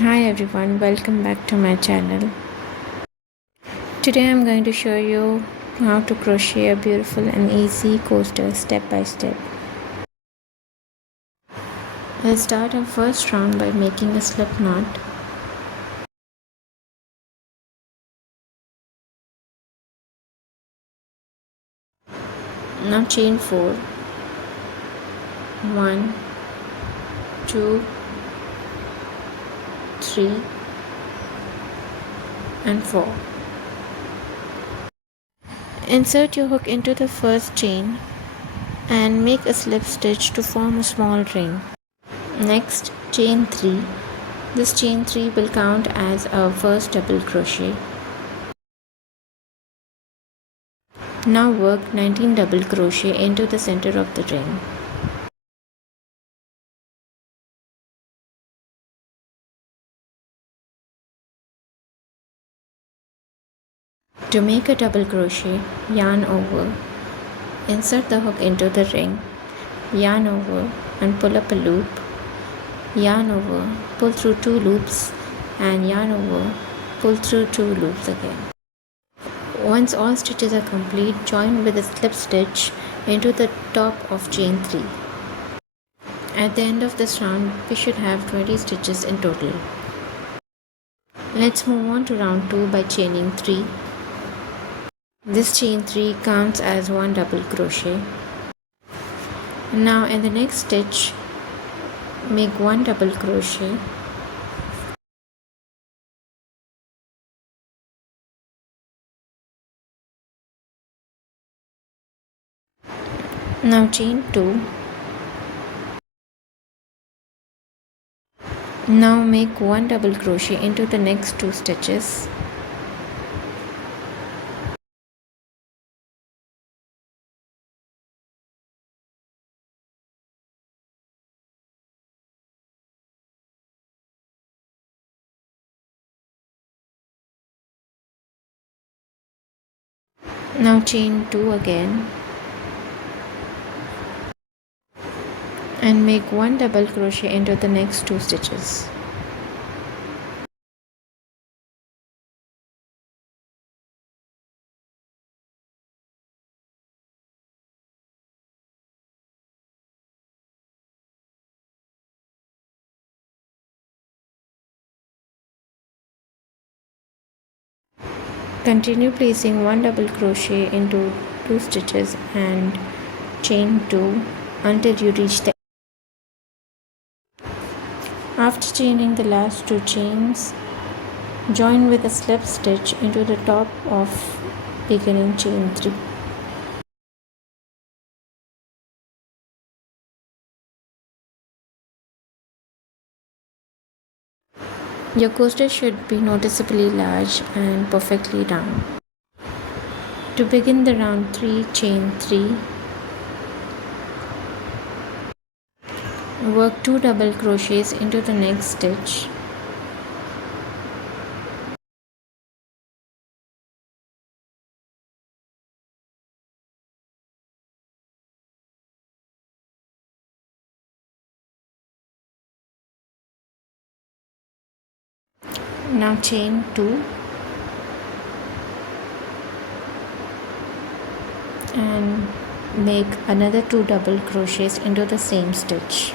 Hi everyone, welcome back to my channel. Today I'm going to show you how to crochet a beautiful and easy coaster step by step. We'll start our first round by making a slip knot. Now chain 4. 1, 2, 3 and 4. Insert your hook into the first chain and make a slip stitch to form a small ring. Next, chain 3. This chain 3 will count as our first double crochet. Now work 19 double crochet into the center of the ring. To make a double crochet, yarn over, insert the hook into the ring, yarn over and pull up a loop, yarn over, pull through 2 loops and yarn over, pull through 2 loops again. Once all stitches are complete, join with a slip stitch into the top of chain 3. At the end of this round, we should have 20 stitches in total. Let's move on to round 2 by chaining 3. This chain 3 counts as 1 double crochet. Now in the next stitch, make 1 double crochet. Now chain 2. Now make 1 double crochet into the next 2 stitches. Now chain 2 again and make 1 double crochet into the next 2 stitches. Continue placing 1 double crochet into 2 stitches and chain 2 until you reach the After chaining the last 2 chains, join with a slip stitch into the top of beginning chain 3. Your coaster should be noticeably large and perfectly round. To begin the round 3, chain 3. Work 2 double crochets into the next stitch. Now chain 2 and make another 2 double crochets into the same stitch.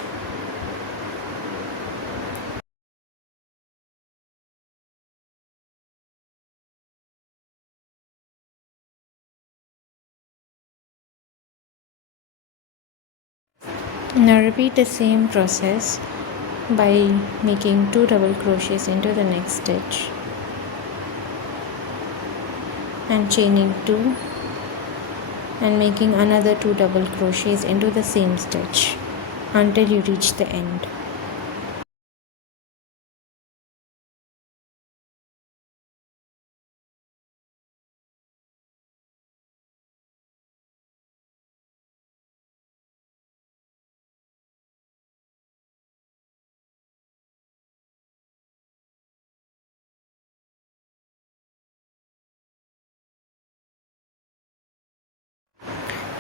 Now repeat the same process by making 2 double crochets into the next stitch and chaining 2 and making another 2 double crochets into the same stitch until you reach the end.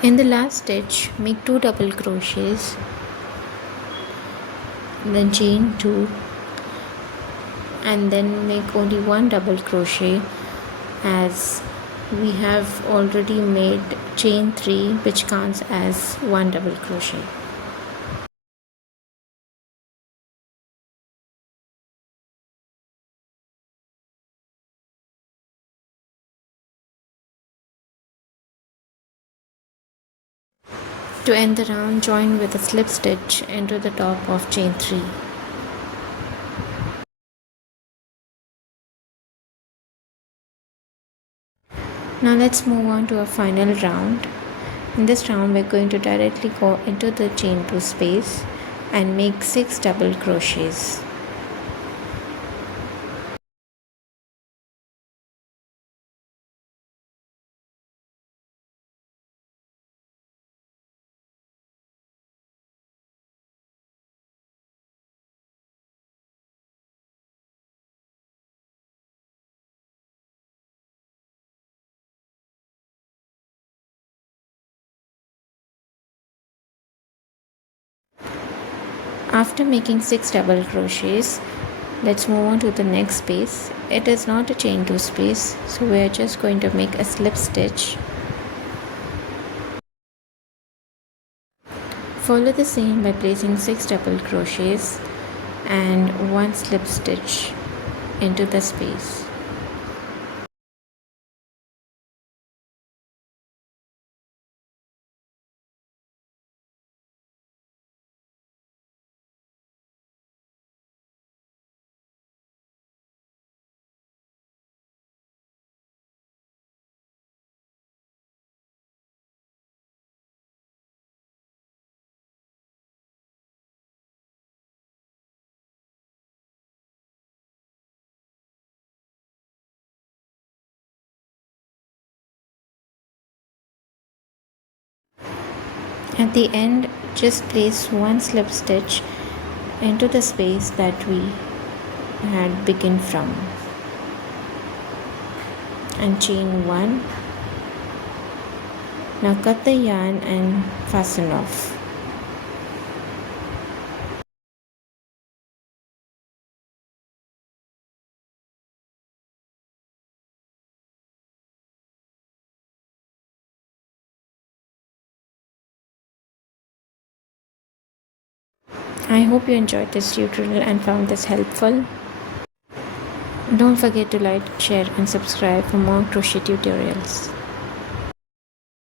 In the last stitch, make 2 double crochets, then chain 2 and then make only one double crochet, as we have already made chain 3, which counts as one double crochet. To end the round, join with a slip stitch into the top of chain 3. Now let's move on to a final round. In this round, we're going to directly go into the chain 2 space and make 6 double crochets. After making 6 double crochets, let's move on to the next space. It is not a chain 2 space, so we are just going to make a slip stitch. Follow the same by placing 6 double crochets and 1 slip stitch into the space. At the end, just place 1 slip stitch into the space that we had begun from and chain 1. Now cut the yarn and fasten off. I hope you enjoyed this tutorial and found this helpful. Don't forget to like, share and subscribe for more crochet tutorials.